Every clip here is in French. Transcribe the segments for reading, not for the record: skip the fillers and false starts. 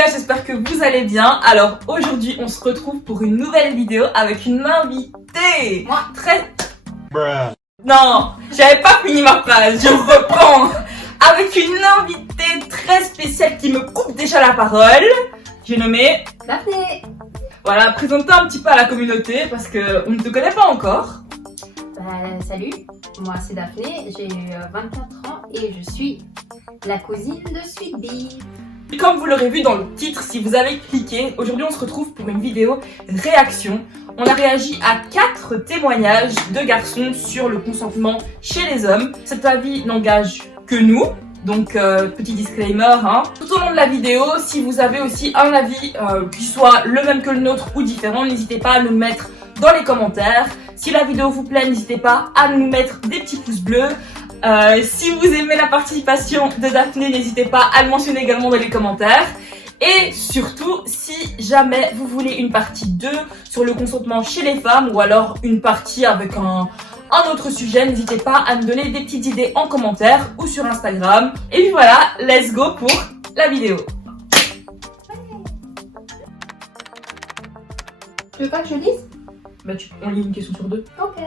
gars, j'espère que vous allez bien. Alors aujourd'hui on se retrouve pour une nouvelle vidéo avec une invitée. Moi très... Non, j'avais pas fini ma phrase, je reprends. Avec une invitée très spéciale qui me coupe déjà la parole. J'ai nommé Daphné. Voilà, présente-toi un petit peu à la communauté parce qu'on ne te connaît pas encore. Salut, moi c'est Daphné, j'ai 24 ans et je suis la cousine de Sweetbee. Comme vous l'aurez vu dans le titre, si vous avez cliqué, aujourd'hui on se retrouve pour une vidéo réaction. On a réagi à 4 témoignages de garçons sur le consentement chez les hommes. Cet avis n'engage que nous, donc petit disclaimer. Tout au long de la vidéo, si vous avez aussi un avis qui soit le même que le nôtre ou différent, n'hésitez pas à nous le mettre dans les commentaires. Si la vidéo vous plaît, n'hésitez pas à nous mettre des petits pouces bleus. Si vous aimez la participation de Daphné, n'hésitez pas à le mentionner également dans les commentaires. Et surtout, si jamais vous voulez une partie 2 sur le consentement chez les femmes ou alors une partie avec un autre sujet, n'hésitez pas à me donner des petites idées en commentaire ou sur Instagram. Et puis voilà, let's go pour la vidéo. Tu veux pas que je dise? On lit une question sur 2. Ok.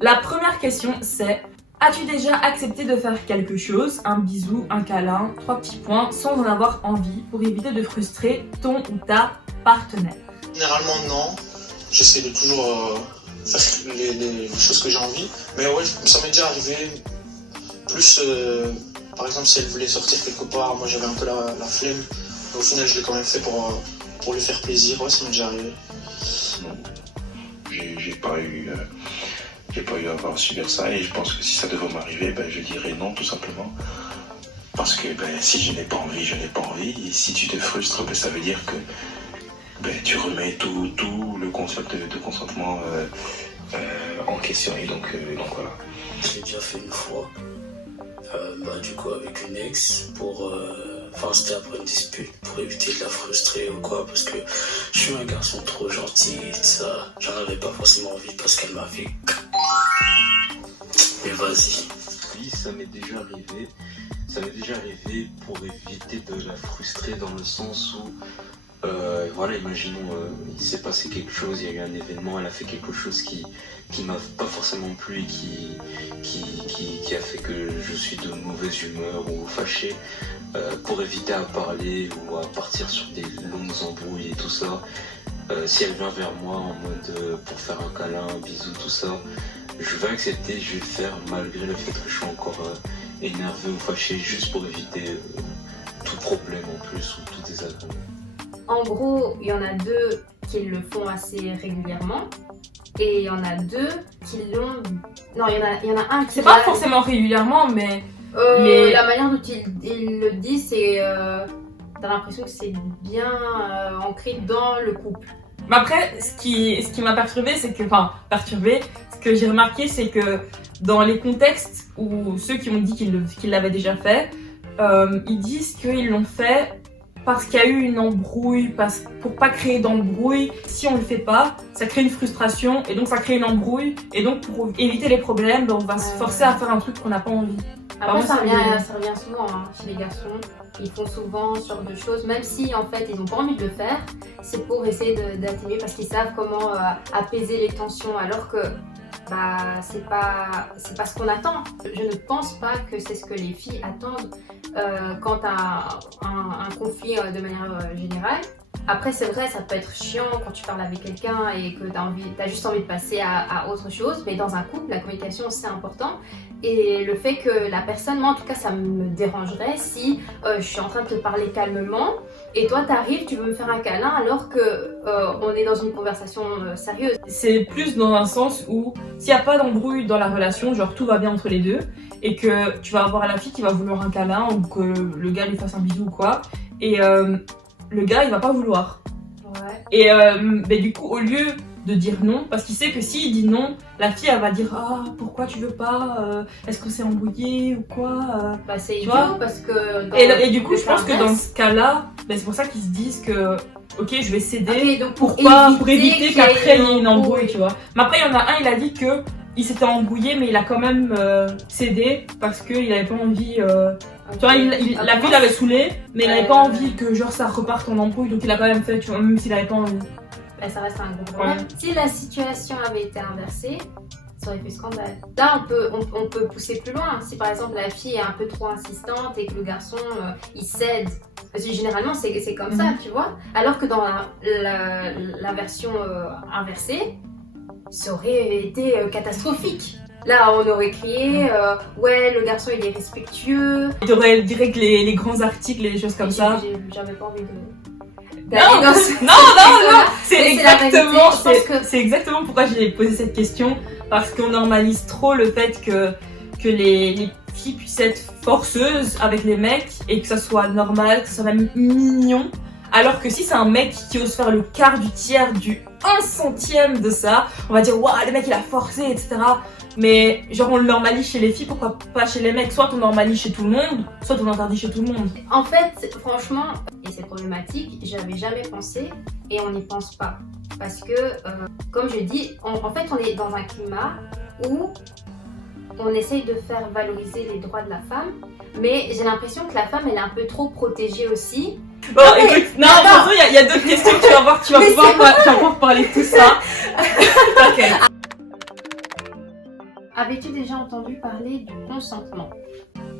La première question c'est: as-tu déjà accepté de faire quelque chose, un bisou, un câlin, 3 petits points, sans en avoir envie, pour éviter de frustrer ton ou ta partenaire? Généralement non, j'essaie de toujours faire les choses que j'ai envie, mais ouais, ça m'est déjà arrivé, plus par exemple si elle voulait sortir quelque part, moi j'avais un peu la flemme, mais au final je l'ai quand même fait pour lui faire plaisir, ouais ça m'est déjà arrivé. Non, j'ai pas eu à subir ça, et je pense que si ça devait m'arriver, je dirais non tout simplement. Parce que si je n'ai pas envie, je n'ai pas envie. Et si tu te frustres, ça veut dire que tu remets tout le concept de consentement en question. Et donc voilà. J'ai déjà fait une fois, du coup avec une ex c'était après une dispute pour éviter de la frustrer ou quoi, parce que je suis un garçon trop gentil et tout ça. J'en avais pas forcément envie parce qu'elle m'a fait. Mais vas-y. Oui, ça m'est déjà arrivé. Ça m'est déjà arrivé pour éviter de la frustrer dans le sens où, voilà, imaginons, il s'est passé quelque chose, il y a eu un événement, elle a fait quelque chose qui m'a pas forcément plu et qui a fait que je suis de mauvaise humeur ou fâché. Pour éviter à parler ou à partir sur des longues embrouilles et tout ça, si elle vient vers moi en mode pour faire un câlin, un bisou, tout ça, je vais accepter, je vais le faire malgré le fait que je suis encore énervé ou fâché, juste pour éviter tout problème en plus ou tout désagrément. En gros, il y en a 2 qui le font assez régulièrement. Et il y en a 2 qui l'ont... Non, il y en a un qui... C'est pas forcément régulièrement, mais... La manière dont il le dit, c'est... T'as l'impression que c'est bien ancré dans le couple. Mais après, ce qui m'a perturbée, c'est que... ce que j'ai remarqué, c'est que dans les contextes où ceux qui ont dit qu'ils l'avaient déjà fait, ils disent qu'ils l'ont fait parce qu'il y a eu une embrouille, pour pas créer d'embrouille. Si on le fait pas, ça crée une frustration et donc ça crée une embrouille. Et donc pour éviter les problèmes, on va se forcer à faire un truc qu'on n'a pas envie. Après ça revient souvent chez les garçons. Ils font souvent ce genre de choses, même si en fait ils n'ont pas envie de le faire. C'est pour essayer d'atténuer parce qu'ils savent comment apaiser les tensions, alors que c'est pas ce qu'on attend. Je ne pense pas que c'est ce que les filles attendent quant à un conflit de manière générale. Après c'est vrai, ça peut être chiant quand tu parles avec quelqu'un et que t'as juste envie de passer à autre chose, mais dans un couple, la communication c'est important. Et le fait que la personne, moi en tout cas ça me dérangerait si je suis en train de te parler calmement et toi t'arrives, tu veux me faire un câlin alors que on est dans une conversation sérieuse. C'est plus dans un sens où s'il n'y a pas d'embrouille dans la relation, genre tout va bien entre les deux, et que tu vas avoir la fille qui va vouloir un câlin ou que le gars lui fasse un bisou ou quoi, et le gars il va pas vouloir. Ouais. Et du coup au lieu de dire non, parce qu'il sait que s'il dit non, la fille elle va dire ah pourquoi tu veux pas, est-ce que c'est embrouillé ou quoi, c'est tu idiot vois, parce que et du coup je pense que dans ce cas là c'est pour ça qu'ils se disent que ok je vais céder, donc pour éviter qu'après il y ait une embrouille, tu vois. Mais après il y en a un, il a dit que il s'était embrouillé, mais il a quand même cédé parce qu'il avait pas envie. Tu vois, la vie l'avait saoulé, mais il avait pas envie que genre ça reparte en embrouille, donc il a quand même fait, tu vois, même s'il avait pas envie. Bah, ça reste un gros problème. Si la situation avait été inversée, ça aurait fait scandale. Là, on peut pousser plus loin. Si par exemple la fille est un peu trop insistante et que le garçon il cède, parce que généralement c'est comme ça, tu vois. Alors que dans la version inversée, ça aurait été catastrophique. Là, on aurait crié, ouais, le garçon il est respectueux. Tu aurais direct les grands articles et des choses comme ça. J'avais pas envie de. Non, c'est exactement pourquoi j'ai posé cette question, parce qu'on normalise trop le fait que les filles puissent être forceuses avec les mecs et que ça soit normal, que ça soit même mignon, alors que si c'est un mec qui ose faire le quart du tiers du 1/100 de ça, on va dire waouh, le mec il a forcé, etc. Mais genre on le normalise chez les filles, pourquoi pas chez les mecs? Soit on normalise chez tout le monde, soit on interdit chez tout le monde. En fait, franchement, et c'est problématique, j'avais jamais pensé et on n'y pense pas. Parce que, comme je dis, en fait on est dans un climat où on essaye de faire valoriser les droits de la femme, mais j'ai l'impression que la femme elle est un peu trop protégée aussi. Bon, écoute, il y a d'autres questions que tu vas voir, tu vas pouvoir parler de tout ça. Okay. Avais-tu déjà entendu parler du consentement?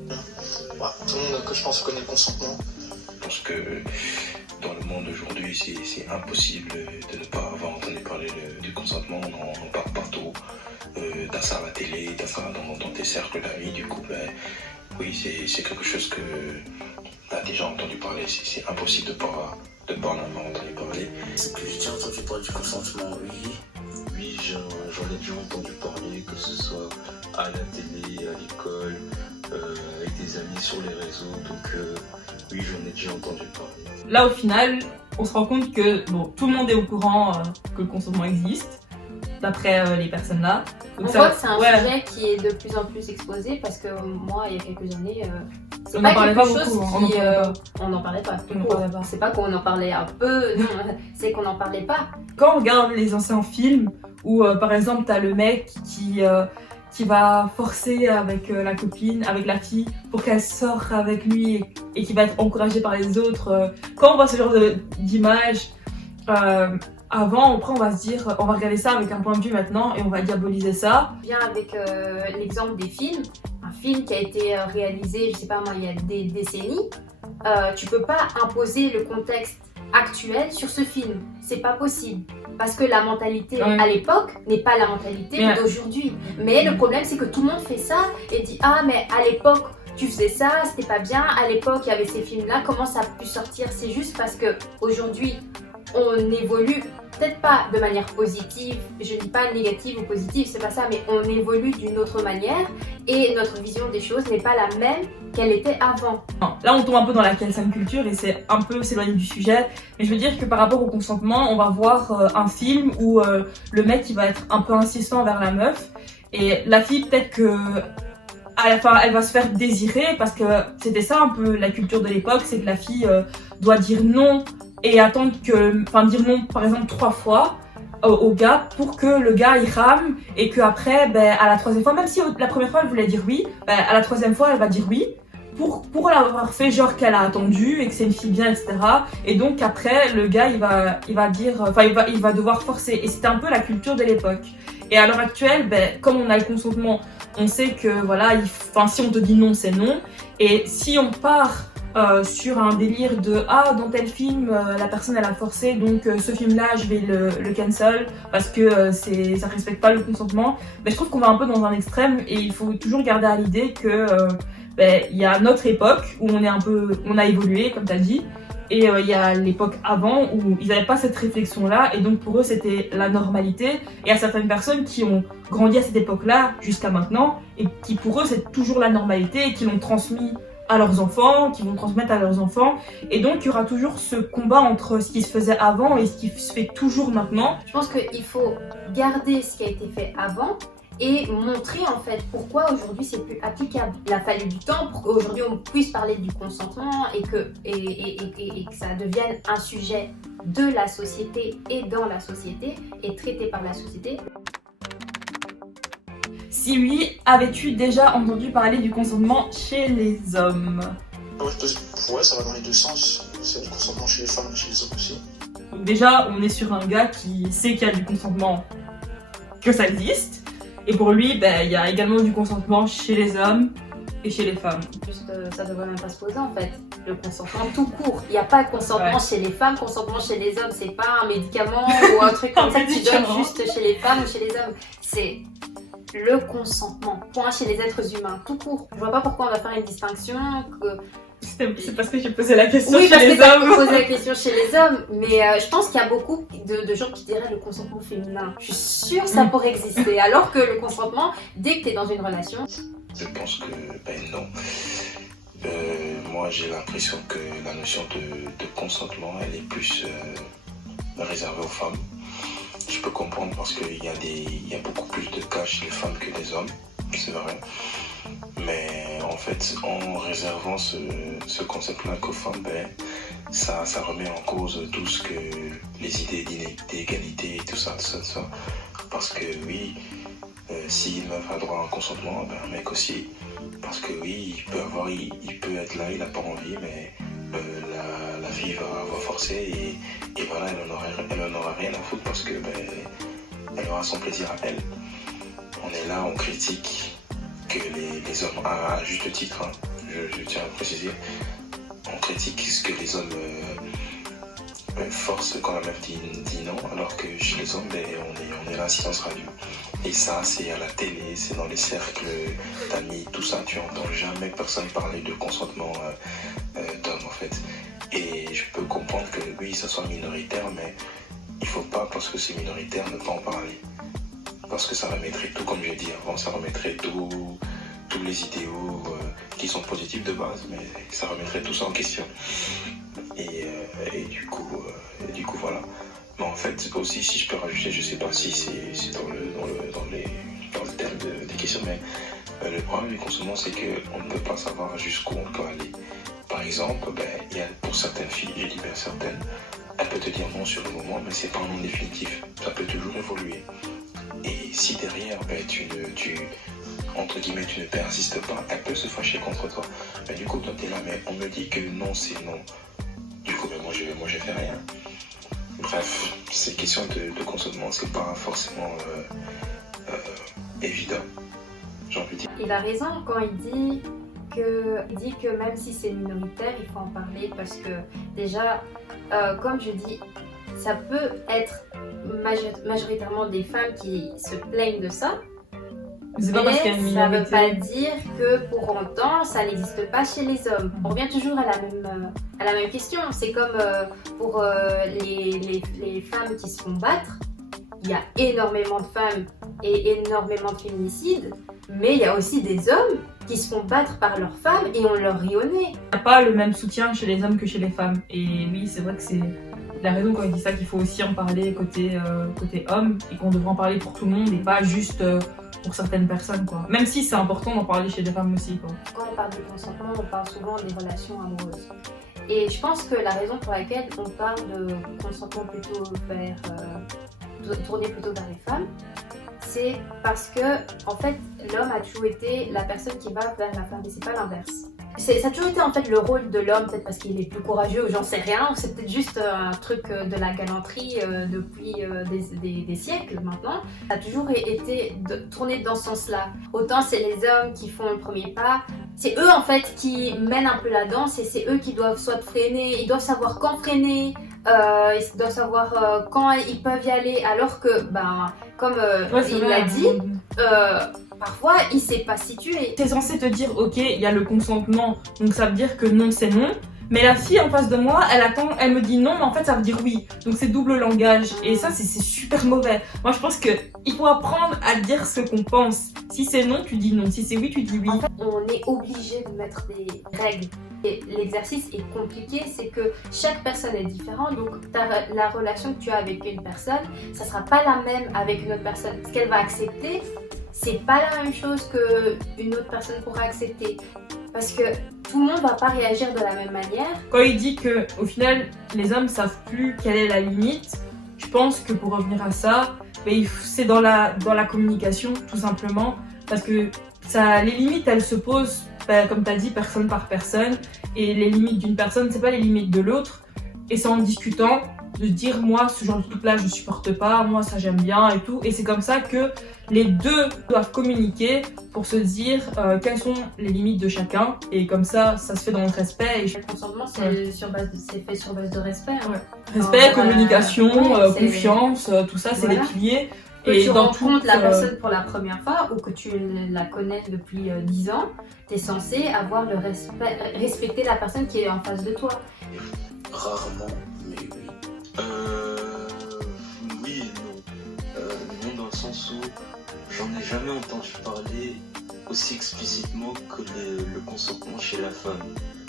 Tout le monde, je pense, connaît le consentement. Je pense que dans le monde d'aujourd'hui, c'est impossible de ne pas avoir entendu parler du consentement. On en parle partout, dans ça à la télé, dans ça dans tes cercles d'amis. Du coup, oui, c'est quelque chose que tu as déjà entendu parler. C'est impossible de pas en avoir entendu parler. Est-ce que j'ai déjà entendu parler du consentement? Oui. Oui, j'en ai déjà entendu parler, que ce soit à la télé, à l'école, avec des amis sur les réseaux, donc oui, j'en ai déjà entendu parler. Là, au final, on se rend compte que bon, tout le monde est au courant que le consentement existe, d'après les personnes là. Donc on voit que c'est un sujet qui est de plus en plus exposé, parce que moi, il y a quelques années, c'est pas quelque chose qui... on n'en parlait pas. C'est pas qu'on en parlait un peu, non, c'est qu'on n'en parlait pas. Quand on regarde les anciens films, où par exemple t'as le mec qui va forcer avec la copine, avec la fille, pour qu'elle sorte avec lui et qui va être encouragé par les autres. Quand on voit ce genre d'images, avant, après on va se dire, on va regarder ça avec un point de vue maintenant et on va diaboliser ça. Bien avec l'exemple des films, un film qui a été réalisé, je sais pas moi, il y a des décennies, tu peux pas imposer le contexte actuel sur ce film, c'est pas possible. Parce que la mentalité à l'époque n'est pas la mentalité d'aujourd'hui. Mais le problème c'est que tout le monde fait ça et dit ah mais à l'époque tu faisais ça, c'était pas bien, à l'époque il y avait ces films là, comment ça a pu sortir? C'est juste parce que aujourd'hui on évolue, peut-être pas de manière positive, je dis pas négative ou positive, c'est pas ça, mais on évolue d'une autre manière et notre vision des choses n'est pas la même qu'elle était avant. Là on tombe un peu dans la cancel culture et c'est un peu s'éloigner du sujet, mais je veux dire que par rapport au consentement, on va voir un film où le mec il va être un peu insistant vers la meuf et la fille peut-être que à la fin elle va se faire désirer parce que c'était ça un peu la culture de l'époque, c'est que la fille doit dire non et attendre dire non par exemple 3 fois au gars pour que le gars il rame et que après à la 3e fois, même si la première fois elle voulait dire oui, à la 3e fois elle va dire oui pour l'avoir fait genre qu'elle a attendu et que c'est une fille bien, etc. Et donc après le gars il va dire, il va devoir forcer et c'était un peu la culture de l'époque. Et à l'heure actuelle, comme on a le consentement, on sait que voilà, si on te dit non c'est non, et si on part sur un délire de dans tel film la personne elle a forcé donc ce film là je vais le cancel parce que ça respecte pas le consentement, je trouve qu'on va un peu dans un extrême et il faut toujours garder à l'idée que il y a notre époque où on a évolué comme tu as dit et il y a l'époque avant où ils n'avaient pas cette réflexion là et donc pour eux c'était la normalité, et il y a certaines personnes qui ont grandi à cette époque là jusqu'à maintenant et qui pour eux c'est toujours la normalité et qui l'ont transmis à leurs enfants, qui vont transmettre à leurs enfants. Et donc, il y aura toujours ce combat entre ce qui se faisait avant et ce qui se fait toujours maintenant. Je pense qu'il faut garder ce qui a été fait avant et montrer en fait pourquoi aujourd'hui c'est plus applicable. Il a fallu du temps pour qu'aujourd'hui on puisse parler du consentement et que ça devienne un sujet de la société et dans la société et traité par la société. Si oui, avais-tu déjà entendu parler du consentement chez les hommes? Ouais, ça va dans les deux sens. C'est du consentement chez les femmes et chez les hommes aussi. Donc déjà, on est sur un gars qui sait qu'il y a du consentement, que ça existe. Et pour lui, ben, il y a également du consentement chez les hommes et chez les femmes. Juste, ça devrait même pas se poser en fait. Le consentement tout court. Il n'y a pas de consentement chez les femmes, consentement chez les hommes. C'est pas un médicament ou un truc comme ça que tu donnes juste chez les femmes ou chez les hommes. C'est le consentement. Point chez les êtres humains, tout court. Je vois pas pourquoi on va faire une distinction. C'est parce que j'ai posé la question Oui, chez les parce que hommes. posé la question chez les hommes, mais je pense qu'il y a beaucoup de gens qui diraient le consentement féminin. Je suis sûre que ça pourrait exister, alors que le consentement, dès que tu es dans une relation... Je pense que, non. Moi, j'ai l'impression que la notion de consentement, elle est plus réservée aux femmes. Je peux comprendre parce qu'il y a beaucoup plus de cas chez les femmes que les hommes, c'est vrai. Mais en fait, en réservant ce concept-là qu'aux femmes, ça remet en cause tout ce que les idées d'égalité et tout ça. Parce que oui, si une meuf a droit à un consentement, un mec aussi. Parce que oui, il peut être là, il n'a pas envie, mais la fille va forcer et voilà, elle en aura rien à foutre parce que elle aura son plaisir à elle. On est là, on critique que les hommes, à juste titre, hein, je tiens à préciser, on critique ce que les hommes forcent quand la meuf dit non, alors que chez les hommes, on est là, silence radio. Et ça, c'est à la télé, c'est dans les cercles d'amis, tout ça, tu entends jamais personne parler de consentement d'homme en fait. Et je peux comprendre que oui, ça soit minoritaire, mais il faut pas, parce que c'est minoritaire, ne pas en parler. Parce que ça remettrait tout, comme j'ai dit avant, ça remettrait tous les idéaux qui sont positifs de base, mais ça remettrait tout ça en question. Et du coup, voilà. Mais en fait, aussi, si je peux rajouter, je sais pas si c'est dans le terme des questions, mais le problème du consentement, c'est qu'on ne peut pas savoir jusqu'où on peut aller. Par exemple, il y a pour certaines filles, je dis bien certaines, elle peut te dire non sur le moment, mais c'est pas un non définitif. Ça peut toujours évoluer. Et si derrière, entre guillemets, tu ne persistes pas, elle peut se fâcher contre toi. Mais du coup, toi, t'es là, mais on me dit que non, c'est non. Du coup, moi, je fais rien. Bref, ces questions de consentement, c'est pas forcément évident, j'ai envie de dire. Il a raison quand il dit que même si c'est minoritaire, il faut en parler parce que déjà, comme je dis, ça peut être majoritairement des femmes qui se plaignent de ça. C'est pas parce qu'il y a une ça ne minorité. veut pas dire que pour autant ça n'existe pas chez les hommes. On revient toujours à la même question. C'est comme pour les femmes qui se font battre. Il y a énormément de femmes et énormément de féminicides, mais il y a aussi des hommes qui se font battre par leurs femmes et on leur rit au nez. Il n'y a pas le même soutien chez les hommes que chez les femmes. Et oui, c'est vrai que c'est la raison quand il dit ça qu'il faut aussi en parler côté homme et qu'on devrait en parler pour tout le monde et pas juste pour certaines personnes, quoi. Même si c'est important d'en parler chez les femmes aussi, quoi. Quand on parle de consentement, on parle souvent des relations amoureuses. Et je pense que la raison pour laquelle on parle de consentement plutôt tourné plutôt vers les femmes, c'est parce que en fait l'homme a toujours été la personne qui va vers la femme et c'est pas l'inverse. Ça a toujours été en fait le rôle de l'homme, peut-être parce qu'il est plus courageux ou j'en sais rien, ou c'est peut-être juste un truc de la galanterie depuis des siècles maintenant. Ça a toujours été tourné dans ce sens-là. Autant c'est les hommes qui font le premier pas, c'est eux en fait qui mènent un peu la danse et c'est eux qui doivent soit freiner, ils doivent savoir quand freiner, ils doivent savoir quand ils peuvent y aller, alors que, comme il l'a dit, parfois il sait pas situer. T'es censé te dire, ok, il y a le consentement, donc ça veut dire que non, c'est non. Mais la fille en face de moi, elle me dit non, mais en fait ça veut dire oui. Donc c'est double langage. Et ça, c'est super mauvais. Moi, je pense qu'il faut apprendre à dire ce qu'on pense. Si c'est non, tu dis non. Si c'est oui, tu dis oui. En fait, on est obligé de mettre des règles. Et l'exercice est compliqué, c'est que chaque personne est différente. Donc la relation que tu as avec une personne, ça sera pas la même avec une autre personne. Ce qu'elle va accepter, c'est pas la même chose qu'une autre personne pourra accepter. Parce que tout le monde va pas réagir de la même manière. Quand il dit que au final les hommes savent plus quelle est la limite, je pense que pour revenir à ça, mais c'est dans la communication, tout simplement, parce que les limites, elles se posent, comme tu as dit, personne par personne, et les limites d'une personne, c'est pas les limites de l'autre, et c'est en discutant de dire moi ce genre de truc là je supporte pas, moi ça j'aime bien et tout, et c'est comme ça que les deux doivent communiquer pour se dire quelles sont les limites de chacun, et comme ça se fait dans le respect. Le consentement c'est fait sur base de respect. Hein. Ouais. Respect, communication, confiance, tout ça c'est les piliers. Que tu rencontres la personne pour la première fois ou que tu la connais depuis 10 ans, tu es censé avoir le respecter la personne qui est en face de toi. Rarement, mais oui. Oui et non. Non dans le sens où j'en ai jamais entendu parler aussi explicitement que le consentement chez la femme.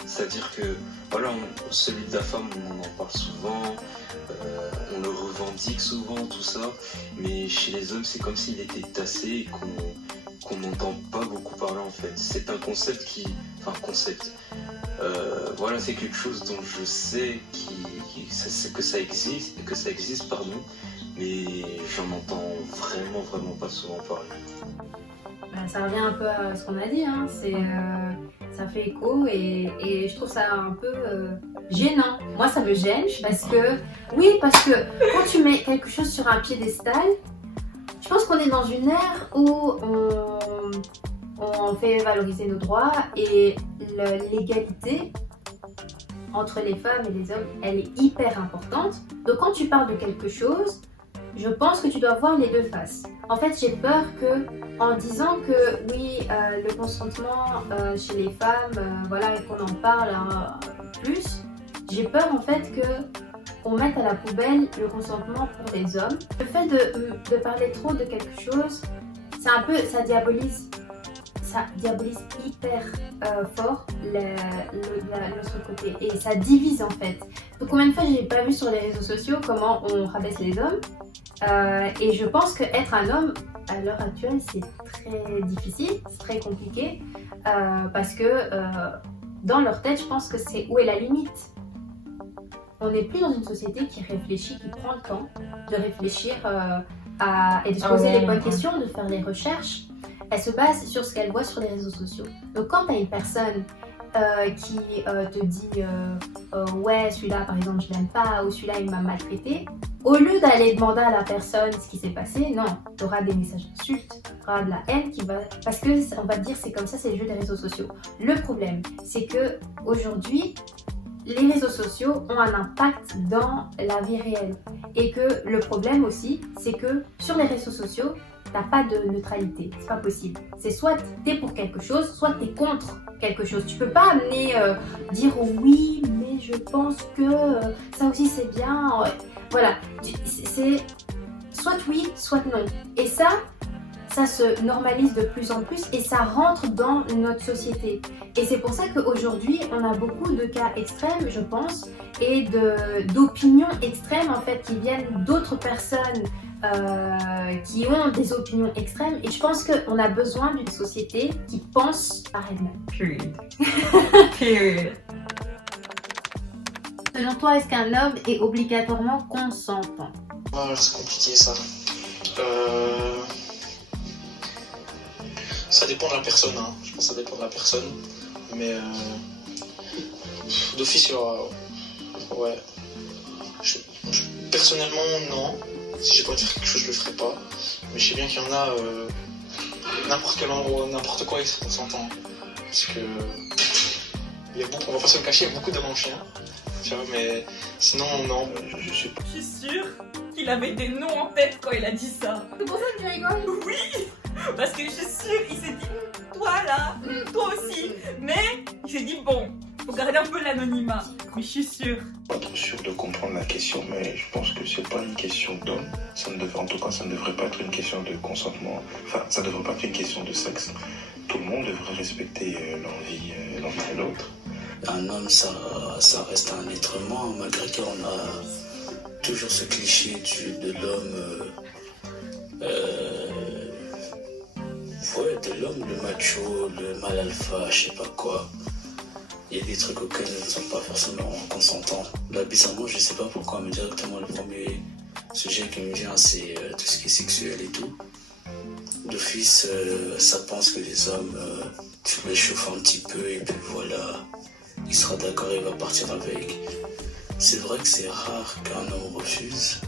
C'est-à-dire que, voilà, celui de la femme, on en parle souvent, on le revendique souvent, tout ça, mais chez les hommes, c'est comme s'il était tassé et qu'on n'entend pas beaucoup parler en fait. C'est un concept voilà, c'est quelque chose dont je sais que ça existe, pardon, mais j'en entends vraiment pas souvent parler. Ça revient un peu à ce qu'on a dit, hein. Ça fait écho et je trouve ça un peu gênant. Moi ça me gêne parce que quand tu mets quelque chose sur un piédestal, je pense qu'on est dans une ère où on fait valoriser nos droits et l'égalité entre les femmes et les hommes, elle est hyper importante. Donc quand tu parles de quelque chose, je pense que tu dois voir les deux faces. En fait, j'ai peur que, en disant que oui, le consentement chez les femmes, voilà, et qu'on en parle plus, j'ai peur en fait qu'on mette à la poubelle le consentement pour les hommes. Le fait de parler trop de quelque chose, c'est un peu, ça diabolise hyper fort l'autre côté et ça divise en fait. Donc combien de fois j'ai pas vu sur les réseaux sociaux comment on rabaisse les hommes et je pense qu'être un homme à l'heure actuelle c'est très difficile, c'est très compliqué parce que dans leur tête je pense que c'est où est la limite. On n'est plus dans une société qui réfléchit, qui prend le temps de réfléchir et de se poser les bonnes questions, de faire les recherches. Elle se base sur ce qu'elle voit sur les réseaux sociaux. Donc quand tu as une personne qui te dit ouais celui-là par exemple je l'aime pas ou celui-là il m'a maltraité, au lieu d'aller demander à la personne ce qui s'est passé, non, tu auras des messages d'insultes, tu auras de la haine qui va... Parce que on va te dire c'est comme ça, c'est le jeu des réseaux sociaux. Le problème c'est que aujourd'hui les réseaux sociaux ont un impact dans la vie réelle. Et que le problème aussi c'est que sur les réseaux sociaux, t'as pas de neutralité, c'est pas possible. C'est soit t'es pour quelque chose, soit t'es contre quelque chose. Tu peux pas amener dire oui, mais je pense que ça aussi c'est bien. Voilà, c'est soit oui, soit non. Et ça se normalise de plus en plus et ça rentre dans notre société. Et c'est pour ça qu'aujourd'hui, on a beaucoup de cas extrêmes, je pense, et d'opinions extrêmes en fait qui viennent d'autres personnes qui ont des opinions extrêmes et je pense qu'on a besoin d'une société qui pense par elle-même. Period. Selon toi, est-ce qu'un homme est obligatoirement consentant? C'est compliqué ça. Ça dépend de la personne, hein. Je pense que ça dépend de la personne. Mais d'office, il y aura... Ouais. Personnellement, non. Si j'ai pas envie de faire quelque chose, je le ferai pas. Mais je sais bien qu'il y en a, n'importe quel endroit, n'importe quoi, ils seront consentants. Parce que, il y a beaucoup, on va pas se le cacher, il y a beaucoup de bons chiens. Tu vois, mais sinon, non. Je suis sûr qu'il avait des noms en tête quand il a dit ça. C'est pour ça que tu rigoles? Oui, parce que je suis sûre, il s'est dit, toi là, toi aussi. Mais il s'est dit, bon, faut garder un peu l'anonymat. Mais je suis sûre. Pas trop sûr de comprendre la question, mais je pense que c'est pas une question d'homme. En tout cas, ça ne devrait pas être une question de consentement. Enfin, ça ne devrait pas être une question de sexe. Tout le monde devrait respecter l'envie de l'autre. Un homme, ça reste un être humain, malgré qu'on a toujours ce cliché de l'homme. De l'homme, le macho, le mal alpha, je sais pas quoi. Il y a des trucs auxquels nous ne sommes pas forcément consentants. Là, bizarrement, je sais pas pourquoi, mais directement le premier sujet qui me vient, c'est tout ce qui est sexuel et tout. D'office, ça pense que les hommes, tu le chauffes un petit peu et puis voilà, il sera d'accord, il va partir avec. C'est vrai que c'est rare qu'un homme refuse,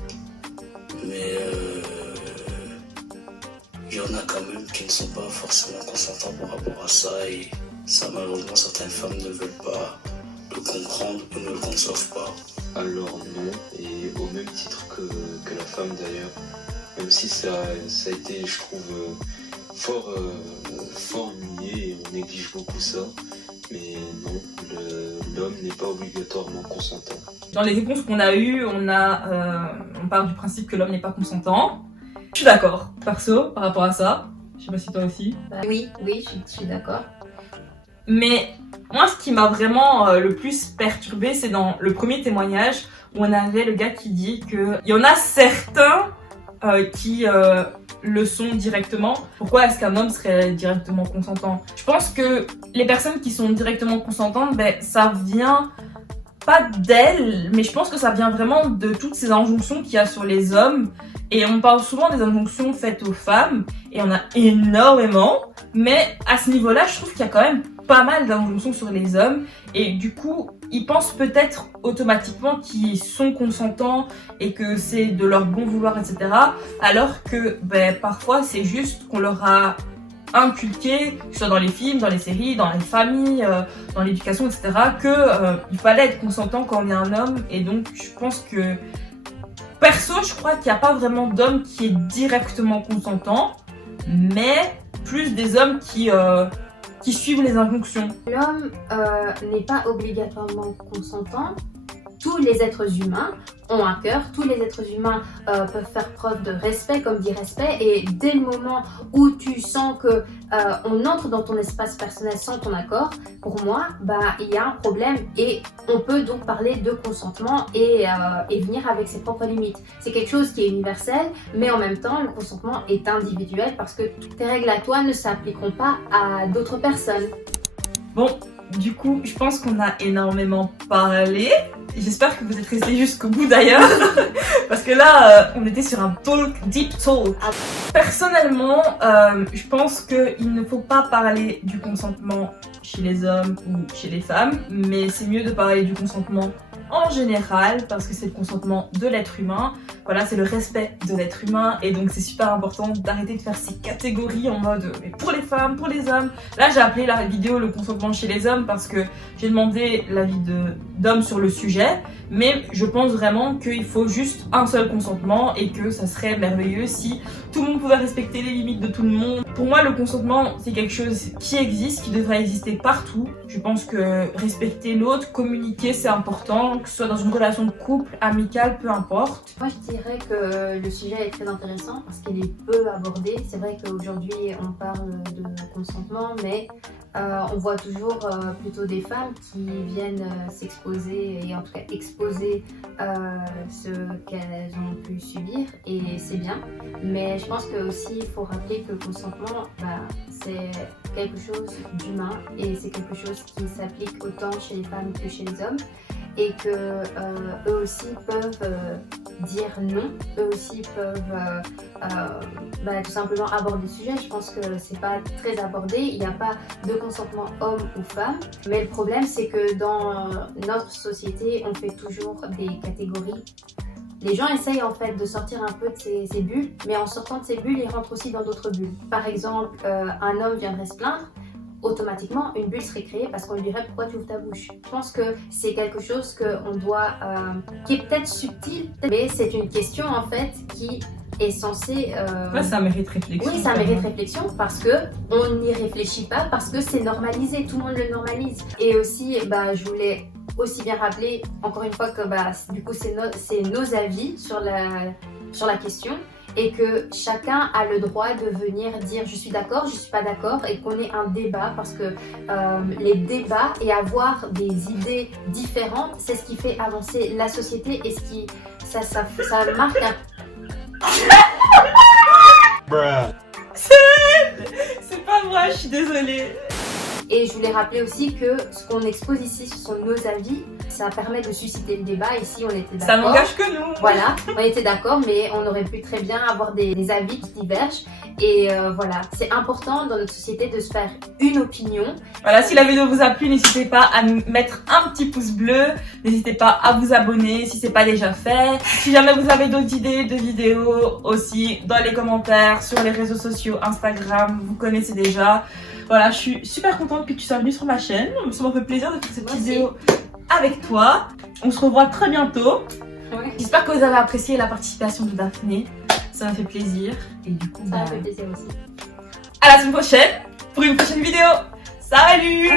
mais il y en a quand même qui ne sont pas forcément consentants par rapport à ça, et ça, malheureusement, certaines femmes ne veulent pas le comprendre ou ne le conçoivent pas. Alors non, et au même titre que la femme d'ailleurs, même si ça a été, je trouve, fort nié et on néglige beaucoup ça, mais non, l'homme n'est pas obligatoirement consentant. Dans les réponses qu'on a eues, on part du principe que l'homme n'est pas consentant. Je suis d'accord, perso, par rapport à ça. Je sais pas si toi aussi. Oui, je suis d'accord. Mais moi, ce qui m'a vraiment le plus perturbée, c'est dans le premier témoignage où on avait le gars qui dit qu'il y en a certains qui le sont directement. Pourquoi est-ce qu'un homme serait directement consentant? Je pense que les personnes qui sont directement consentantes, ça vient pas d'elles, mais je pense que ça vient vraiment de toutes ces injonctions qu'il y a sur les hommes. Et on parle souvent des injonctions faites aux femmes, et on a énormément, mais à ce niveau-là, je trouve qu'il y a quand même pas mal d'injonctions sur les hommes, et du coup, ils pensent peut-être automatiquement qu'ils sont consentants et que c'est de leur bon vouloir, etc. Alors que parfois, c'est juste qu'on leur a inculqué, que ce soit dans les films, dans les séries, dans les familles, dans l'éducation, etc., il fallait être consentant quand on est un homme, et donc je pense que perso, je crois qu'il n'y a pas vraiment d'homme qui est directement consentant, mais plus des hommes qui suivent les injonctions. L'homme n'est pas obligatoirement consentant. Tous les êtres humains ont un cœur, tous les êtres humains peuvent faire preuve de respect, comme dit respect, et dès le moment où tu sens que on entre dans ton espace personnel sans ton accord, pour moi, il y a un problème, et on peut donc parler de consentement et venir avec ses propres limites. C'est quelque chose qui est universel, mais en même temps, le consentement est individuel parce que tes règles à toi ne s'appliqueront pas à d'autres personnes. Bon, du coup, je pense qu'on a énormément parlé. J'espère que vous êtes restés jusqu'au bout d'ailleurs, parce que là, on était sur un talk, deep talk. Personnellement, je pense qu'il ne faut pas parler du consentement chez les hommes ou chez les femmes, mais c'est mieux de parler du consentement en général, parce que c'est le consentement de l'être humain. Voilà, c'est le respect de l'être humain, et donc c'est super important d'arrêter de faire ces catégories en mode pour les femmes, pour les hommes. Là, j'ai appelé la vidéo le consentement chez les hommes parce que j'ai demandé l'avis d'hommes sur le sujet, mais je pense vraiment qu'il faut juste un seul consentement et que ça serait merveilleux si tout le monde pouvait respecter les limites de tout le monde. Pour moi, le consentement, c'est quelque chose qui existe, qui devrait exister partout. Je pense que respecter l'autre, communiquer, c'est important, que ce soit dans une relation de couple, amicale, peu importe. Moi, je dirais que le sujet est très intéressant parce qu'il est peu abordé. C'est vrai qu'aujourd'hui, on parle de consentement, mais on voit toujours plutôt des femmes qui viennent s'exposer, et en tout cas exposer ce qu'elles ont pu subir, et c'est bien. Mais je pense que aussi il faut rappeler que le consentement, c'est quelque chose d'humain, et c'est quelque chose qui s'applique autant chez les femmes que chez les hommes, et que eux aussi peuvent dire non, eux aussi peuvent tout simplement aborder le sujet. Je pense que c'est pas très abordé, il n'y a pas de consentement homme ou femme, mais le problème c'est que dans notre société on fait toujours des catégories. Les gens essayent en fait de sortir un peu de ces bulles, mais en sortant de ces bulles, ils rentrent aussi dans d'autres bulles. Par exemple, un homme viendrait se plaindre, automatiquement une bulle serait créée parce qu'on lui dirait pourquoi tu ouvres ta bouche. Je pense que c'est quelque chose qu'on doit, qui est peut-être subtil, mais c'est une question en fait qui est censée... Ça mérite réflexion. Oui, ça mérite réflexion parce qu'on n'y réfléchit pas, parce que c'est normalisé, tout le monde le normalise. Et aussi, je voulais aussi bien rappeler, encore une fois, que du coup c'est nos avis sur la question, et que chacun a le droit de venir dire je suis d'accord, je suis pas d'accord, et qu'on ait un débat, parce que les débats et avoir des idées différentes, c'est ce qui fait avancer la société, et ça marque un... C'est pas moi, je suis désolée. Et je voulais rappeler aussi que ce qu'on expose ici, ce sont nos avis. ça permet de susciter le débat. Ici, on était Ça d'accord. n'engage que nous. Voilà, on était d'accord, mais on aurait pu très bien avoir des avis qui divergent. Et voilà, c'est important dans notre société de se faire une opinion. Voilà, si la vidéo vous a plu, n'hésitez pas à nous mettre un petit pouce bleu. N'hésitez pas à vous abonner si c'est pas déjà fait. Si jamais vous avez d'autres idées de vidéos aussi, dans les commentaires, sur les réseaux sociaux, Instagram, vous connaissez déjà. Voilà, je suis super contente que tu sois venue sur ma chaîne. Ça m'a fait plaisir de faire cette petite vidéo avec toi. On se revoit très bientôt. Ouais. J'espère que vous avez apprécié la participation de Daphné. Ça m'a fait plaisir. Et du coup, Ça m'a fait plaisir aussi. à la semaine prochaine pour une prochaine vidéo. Salut!